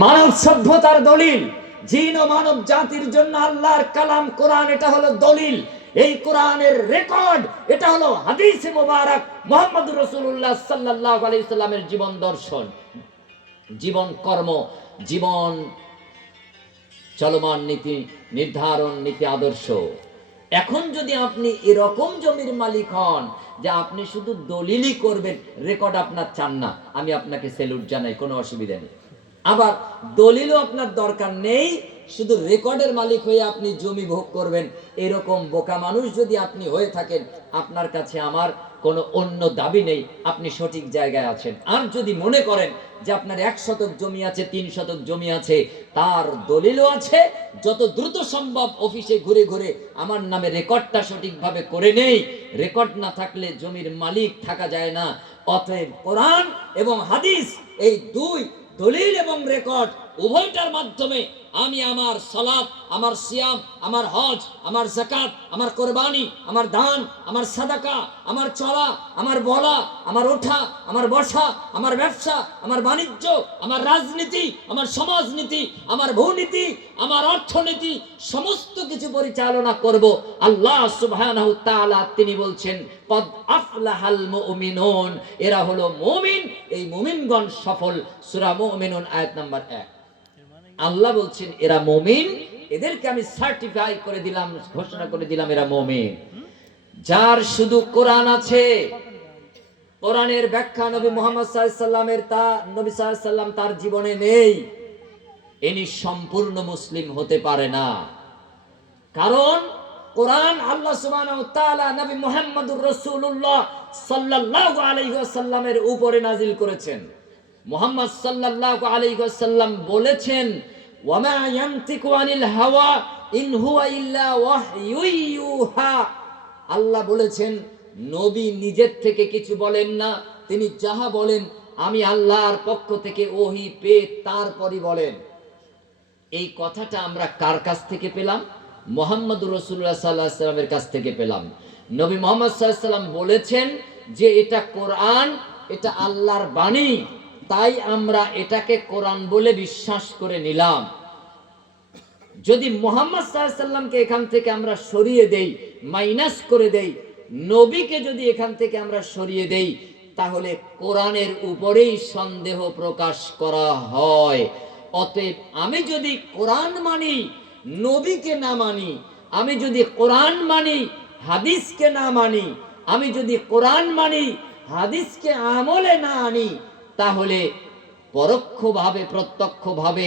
মানব সভ্যতার দলিল, জিন ও মানব জাতির জন্য আল্লাহর কালাম কোরআন, এটা হলো দলিল। এই কোরআনের রেকর্ড, এটা হলো হাদিসে মোবারক মুহাম্মদুর রাসূলুল্লাহ সাল্লাল্লাহু আলাইহি সাল্লামের জীবন দর্শন, জীবন কর্ম, জীবন চলমান নীতি নির্ধারণ, নীতি আদর্শ। এখন যদি আপনি এরকম জমির মালিক হন যে আপনি শুধু দলিলই করবেন, রেকর্ড আপনার চান না, আমি আপনাকে স্যালুট জানাই, কোনো অসুবিধা নেই। আবার দলিলও আপনার দরকার নেই, শুধু রেকর্ডের মালিক হয়ে আপনি জমি ভোগ করবেন, এরকম বোকা মানুষ যদি আপনি হয়ে থাকেন, আপনার কাছে আমার কোনো অন্য দাবি নেই, আপনি সঠিক জায়গায় আছেন। আর যদি মনে করেন যে আপনার 1 শতক জমি আছে, 3 শতক জমি আছে, তার দলিলও আছে, যত দ্রুত সম্ভব অফিসে ঘুরে ঘুরে আমার নামে রেকর্ডটা সঠিকভাবে করে নেই। রেকর্ড না থাকলে জমির মালিক থাকা যায় না। অতএব কোরআন এবং হাদিস, এই দুই দলিল এবং রেকর্ড উভয়টার মাধ্যমে আমি আমার সালাত, আমার সিয়াম, আমার হজ, আমার যাকাত, আমার কোরবানি, আমার দান, আমার সাদাকা, আমার চলা, আমার বলা, আমার ওঠা, আমার বসা, আমার ব্যবসা, আমার বাণিজ্য, আমার রাজনীতি, আমার সমাজনীতি, আমার ভূনীতি, আমার অর্থনীতি, সমস্ত কিছু পরিচালনা করব আল্লাহ সুবহানাহু ওয়া তাআলা। তিনি বলছেন কদ আফলাহাল মুমিনুন, এরা হলো মুমিন, এই মুমিনগণ সফল। সূরা মুমিনুন আয়াত নাম্বার 1। আল্লাহ বলছেন এরা মুমিন, এদেরকে আমি সার্টিফাই করে দিলাম, ঘোষণা করে দিলাম এরা মুমিন। যার শুধু কোরআন আছে, কোরআনের ব্যাখ্যা নবী মুহাম্মদ সাল্লাল্লাহু আলাইহি সাল্লামের নবী সাল্লাল্লাহু আলাইহি সাল্লাম তার জীবনে নেই, ইনি সম্পূর্ণ মুসলিম হতে পারে না। কারণ কোরআন আল্লাহ সুবহানাহু ওয়া তাআলা নবী মুহাম্মদুর রাসূলুল্লাহ সাল্লাল্লাহু আলাইহি ওয়াসাল্লামের উপরে নাজিল করেছেন। মুহাম্মদ সাল্লাল্লাহু আলাইহি ওয়াসাল্লাম বলেছেন, ওয়ামা ইয়ানতিকু আনিল হাওয়া ইন হুয়া ইল্লা ওয়াহয়ুন ইউহা। আল্লাহ বলেছেন নবী নিজের থেকে কিছু বলেন না, তিনি যাহা বলেন আমি আল্লাহর পক্ষ থেকে ওহী পেয়ে তারপরই বলেন। এই কথাটা আমরা কার কাছ থেকে পেলাম? মুহাম্মদুর রাসূলুল্লাহ সাল্লাল্লাহু আলাইহি ওয়াসাল্লামের কাছ থেকে পেলাম। নবী মুহাম্মদ সাল্লাল্লাহু আলাইহি ওয়াসাল্লাম বলেছেন যে এটা কোরআন, এটা আল্লাহর বাণী, তাই আমরা এটাকে কোরআন বলে বিশ্বাস করে নিলাম। যদি মুহাম্মদ সাল্লাল্লাহু আলাইহি ওয়াসাল্লামকে এখান থেকে আমরা সরিয়ে দেই, মাইনাস করে দেই, নবীকে যদি এখান থেকে আমরা সরিয়ে দেই, তাহলে কোরআনের উপরেই সন্দেহ প্রকাশ করা হয়। অতএব আমি যদি কোরআন মানি, নবীকে না মানি, আমি যদি কোরআন মানি, হাদিসকে না মানি, আমি যদি কোরআন মানি, হাদিসকে আমলে না আনি, তাহলে পরোক্ষভাবে প্রত্যক্ষভাবে